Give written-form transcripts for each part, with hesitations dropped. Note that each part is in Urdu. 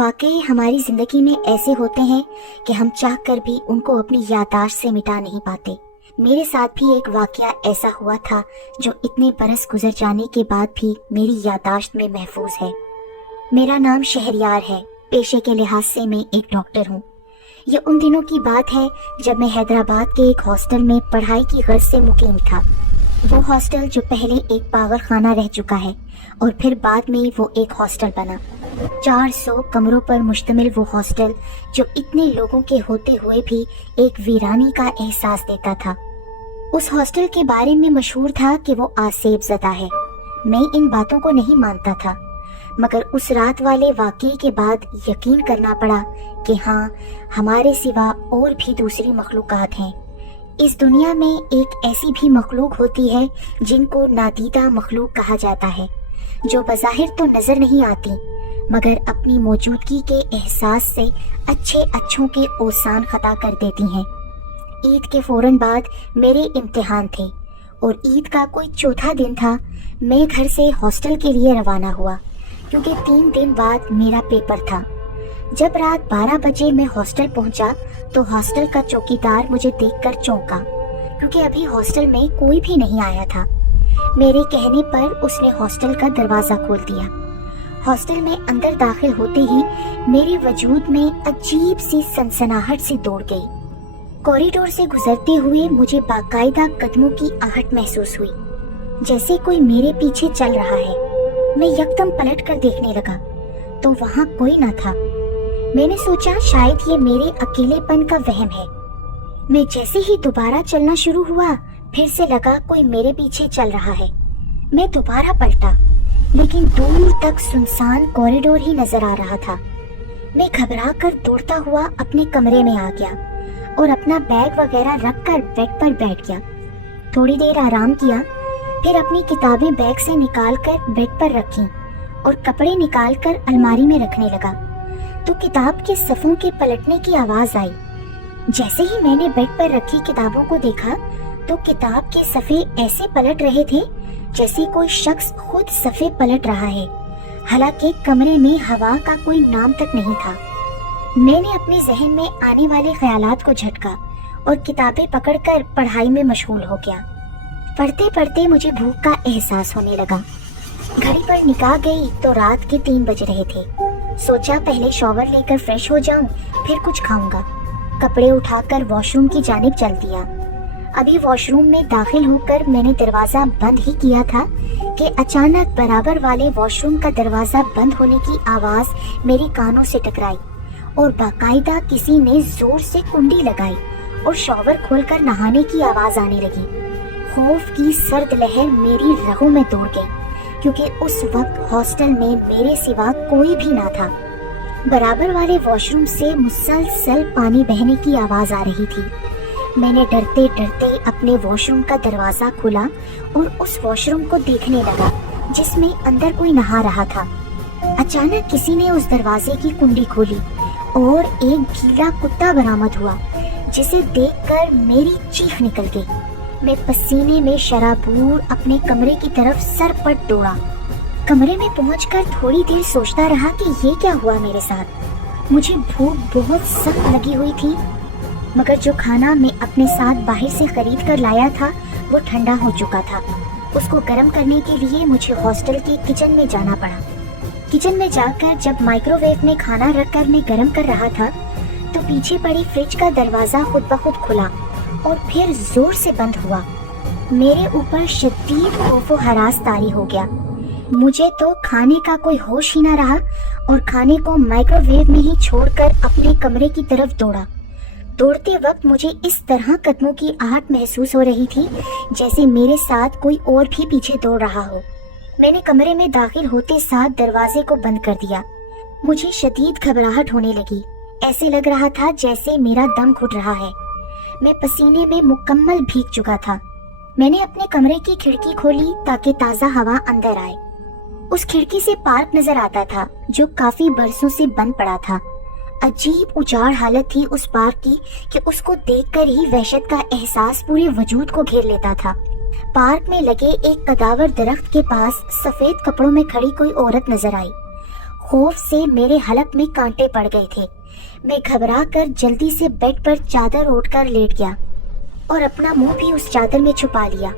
واقعے ہماری زندگی میں ایسے ہوتے ہیں کہ ہم چاہ کر بھی ان کو اپنی یادداشت سے مٹا نہیں پاتے۔ میرے ساتھ بھی ایک واقعہ ایسا ہوا تھا جو اتنے برس گزر جانے کے بعد بھی میری یادداشت میں محفوظ ہے۔ میرا نام شہریار ہے، پیشے کے لحاظ سے میں ایک ڈاکٹر ہوں۔ یہ ان دنوں کی بات ہے جب میں حیدرآباد کے ایک ہاسٹل میں پڑھائی کی غرض سے مقیم تھا۔ وہ ہاسٹل جو پہلے ایک پاور خانہ رہ چکا ہے اور پھر بعد میں وہ ایک ہاسٹل بنا۔ 400 کمروں پر مشتمل وہ ہاسٹل جو اتنے لوگوں کے ہوتے ہوئے بھی ایک ویرانی کا احساس دیتا تھا۔ اس ہاسٹل کے بارے میں مشہور تھا کہ وہ آسیب زدہ ہے۔ میں ان باتوں کو نہیں مانتا تھا، مگر اس رات والے واقعے کے بعد یقین کرنا پڑا کہ ہاں، ہمارے سوا اور بھی دوسری مخلوقات ہیں۔ اس دنیا میں ایک ایسی بھی مخلوق ہوتی ہے جن کو نادیدہ مخلوق کہا جاتا ہے، جو بظاہر تو نظر نہیں آتی مگر اپنی موجودگی کے احساس سے اچھے اچھوں کے اوسان خطا کر دیتی ہیں۔ عید کے فوراً بعد میرے امتحان تھے اور عید کا کوئی چوتھا دن تھا۔ میں گھر سے ہاسٹل کے لیے روانہ ہوا کیونکہ 3 دن بعد میرا پیپر تھا۔ جب رات 12 بجے میں ہاسٹل پہنچا تو ہاسٹل کا چوکیدار مجھے دیکھ کر چونکا کیونکہ ابھی ہاسٹل میں کوئی بھی نہیں آیا تھا۔ میرے کہنے پر اس نے ہاسٹل کا دروازہ کھول دیا۔ ہاسٹل میں اندر داخل ہوتے ہی میرے وجود میں عجیب سی سنسناہٹ سی دوڑ گئی۔ کوریڈور سے گزرتے ہوئے مجھے باقاعدہ قدموں کی آہٹ محسوس ہوئی، جیسے کوئی میرے پیچھے چل رہا ہے۔ میں یکدم پلٹ کر دیکھنے لگا تو وہاں کوئی نہ تھا۔ میں نے سوچا شاید یہ میرے اکیلے پن کا وہم ہے۔ میں جیسے ہی دوبارہ چلنا شروع ہوا پھر سے لگا کوئی میرے پیچھے چل رہا ہے۔ میں دوبارہ پلٹا لیکن دور تک سنسان کوریڈور ہی نظر آ رہا تھا۔ میں گھبرا کر دوڑتا ہوا اپنے کمرے میں آ گیا اور اپنا بیگ وغیرہ رکھ کر بیڈ پر بیٹھ گیا۔ تھوڑی دیر آرام کیا، پھر اپنی کتابیں بیگ سے نکال کر بیڈ پر رکھیں اور کپڑے نکال کر الماری میں رکھنے لگا تو کتاب کے صفوں کے پلٹنے کی آواز آئی۔ جیسے ہی میں نے بیڈ پر رکھی کتابوں کو دیکھا تو کتاب کے صفحے ایسے پلٹ رہے تھے جیسے کوئی شخص خود صفحے پلٹ رہا ہے، حالانکہ کمرے میں ہوا کا کوئی نام تک نہیں تھا۔ میں نے اپنے ذہن میں آنے والے خیالات کو جھٹکا اور کتابیں پکڑ کر پڑھائی میں مشغول ہو گیا۔ پڑھتے پڑھتے مجھے بھوک کا احساس ہونے لگا۔ گھڑی پر نگاہ گئی تو رات کے 3 بج رہے تھے۔ سوچا پہلے شاور لے کر فریش ہو جاؤں، پھر کچھ کھاؤں گا۔ کپڑے اٹھا کر واش روم کی جانب چل دیا۔ ابھی واش روم میں داخل ہو کر میں نے دروازہ بند ہی کیا تھا کہ اچانک برابر والے واش روم کا دروازہ بند ہونے کی آواز میری کانوں سے ٹکرائی اور باقاعدہ کسی نے زور سے کنڈی لگائی اور شاور کھول کر نہانے کی آواز آنے لگی۔ خوف کی سرد لہر میری رگوں میں دوڑ گئی کیونکہ اس وقت ہاسٹل میں میرے سوا کوئی بھی نہ تھا۔ برابر والے واش روم سے مسلسل پانی بہنے کی آواز آ رہی تھی۔ میں نے ڈرتے ڈرتے اپنے واش روم کا دروازہ کھولا اور اس واش روم کو دیکھنے لگا جس میں اندر کوئی نہا رہا تھا۔ اچانک کسی نے اس دروازے کی کنڈی کھولی اور ایک گیلا کتا برآمد ہوا جسے دیکھ کر میری چیخ نکل گئی۔ میں پسینے میں شرابور اپنے کمرے کی طرف سر پٹ دوڑا۔ کمرے میں پہنچ کر تھوڑی دیر سوچتا رہا کہ یہ کیا ہوا میرے ساتھ۔ مجھے بھوک بہت سخت لگی ہوئی تھی مگر جو کھانا میں اپنے ساتھ باہر سے خرید کر لایا تھا وہ ٹھنڈا ہو چکا تھا۔ اس کو گرم کرنے کے لیے مجھے ہاسٹل کے کچن میں جانا پڑا۔ کچن میں جا کر جب مائکرو ویو میں کھانا رکھ کر میں گرم کر رہا تھا تو پیچھے پڑی فریج کا دروازہ خود بخود کھلا اور پھر زور سے بند ہوا۔ میرے اوپر شدید خوف و ہراس طاری ہو گیا۔ مجھے تو کھانے کا کوئی ہوش ہی نہ رہا اور کھانے کو مائکرو ویو میں ہی چھوڑ کر اپنے کمرے کی طرف دوڑا۔ دوڑتے وقت مجھے اس طرح قدموں کی آہٹ محسوس ہو رہی تھی جیسے میرے ساتھ کوئی اور بھی پیچھے دوڑ رہا ہو۔ میں نے کمرے میں داخل ہوتے ساتھ دروازے کو بند کر دیا۔ مجھے شدید گھبراہٹ ہونے لگی، ایسے لگ رہا تھا جیسے میرا دم گھٹ رہا ہے۔ میں پسینے میں مکمل بھیگ چکا تھا۔ میں نے اپنے کمرے کی کھڑکی کھولی تاکہ تازہ ہوا اندر آئے۔ اس کھڑکی سے پارک نظر آتا تھا جو کافی برسوں سے بند پڑا تھا۔ عجیب اجاڑ حالت تھی اس پارک کی کہ اس کو دیکھ کر ہی وحشت کا احساس پورے وجود کو گھیر لیتا تھا۔ پارک میں لگے ایک قداور درخت کے پاس سفید کپڑوں میں کھڑی کوئی عورت نظر آئی۔ خوف سے میرے حلق میں کانٹے پڑ گئے تھے۔ میں گھبرا کر جلدی سے بیڈ پر چادر اوڑھ کر لیٹ گیا اور اپنا منہ بھی اس چادر میں چھپا لیا۔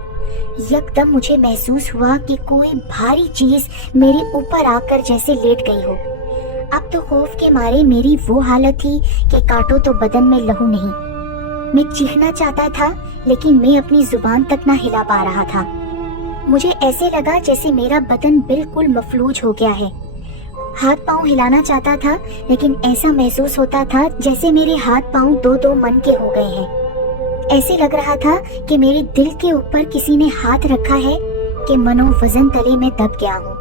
یکدم مجھے محسوس ہوا کہ کوئی بھاری چیز میرے اوپر آ کر جیسے لیٹ گئی ہو۔ اب تو خوف کے مارے میری وہ حالت تھی کہ کاٹو تو بدن میں لہو نہیں۔ میں چیخنا چاہتا تھا لیکن میں اپنی زبان تک نہ ہلا پا رہا تھا۔ مجھے ایسے لگا جیسے میرا بدن بالکل مفلوج ہو گیا ہے۔ ہاتھ پاؤں ہلانا چاہتا تھا لیکن ایسا محسوس ہوتا تھا جیسے میرے ہاتھ پاؤں دو دو من کے ہو گئے ہیں۔ ایسے لگ رہا تھا کہ میرے دل کے اوپر کسی نے ہاتھ رکھا ہے کہ منو وزن تلے میں دب گیا ہوں۔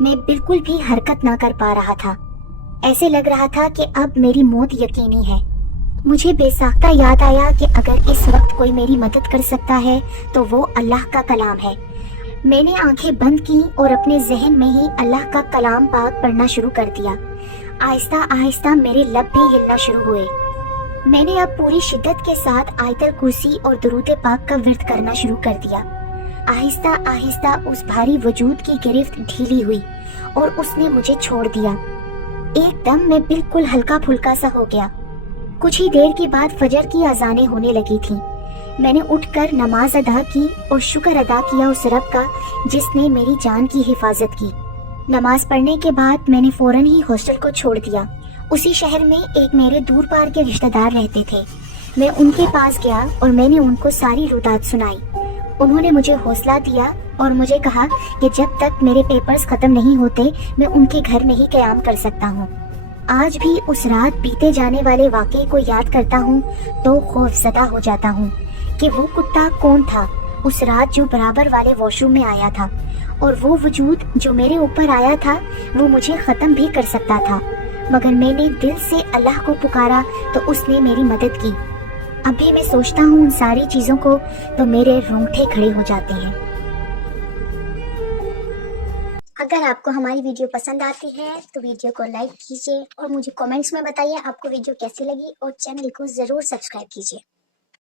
میں بالکل بھی حرکت نہ کر پا رہا تھا۔ ایسے لگ رہا تھا کہ اب میری موت یقینی ہے۔ مجھے بے ساختہ یاد آیا کہ اگر اس وقت کوئی میری مدد کر سکتا ہے تو وہ اللہ کا کلام ہے۔ میں نے آنکھیں بند کی اور اپنے ذہن میں ہی اللہ کا کلام پاک پڑھنا شروع کر دیا۔ آہستہ آہستہ میرے لب بھی ہلنا شروع ہوئے۔ میں نے اب پوری شدت کے ساتھ آیت الکرسی اور درود پاک کا ورد کرنا شروع کر دیا۔ آہستہ آہستہ اس بھاری وجود کی گرفت ڈھیلی ہوئی اور اس نے مجھے چھوڑ دیا۔ ایک دم میں بالکل ہلکا پھلکا سا ہو گیا۔ کچھ ہی دیر کے بعد فجر کی اذانیں ہونے لگی تھیں۔ میں نے اٹھ کر نماز ادا کی اور شکر ادا کیا اس رب کا جس نے میری جان کی حفاظت کی۔ نماز پڑھنے کے بعد میں نے فوراً ہی ہاسٹل کو چھوڑ دیا۔ اسی شہر میں ایک میرے دور پار کے رشتہ دار رہتے تھے۔ میں ان کے پاس گیا اور میں نے ان کو ساری رودات سنائی۔ انہوں نے مجھے حوصلہ دیا اور مجھے کہا کہ جب تک میرے پیپرز ختم نہیں ہوتے میں ان کے گھر نہیں قیام کر سکتا ہوں۔ آج بھی اس رات بیتے جانے والے واقعے کو یاد کرتا ہوں تو خوف زدہ ہو جاتا ہوں کہ وہ کتا کون تھا اس رات جو برابر والے واش روم میں آیا تھا، اور وہ وجود جو میرے اوپر آیا تھا وہ مجھے ختم بھی کر سکتا تھا، مگر میں نے دل سے اللہ کو پکارا تو اس نے میری مدد کی۔ ابھی میں سوچتا ہوں ان ساری چیزوں کو تو میرے رونگٹے کھڑے ہو جاتے ہیں۔ اگر آپ کو ہماری ویڈیو پسند آتی ہے تو ویڈیو کو لائک کیجیے اور مجھے کامنٹس میں بتائیے آپ کو ویڈیو کیسی لگی، اور چینل کو ضرور سبسکرائب کیجیے۔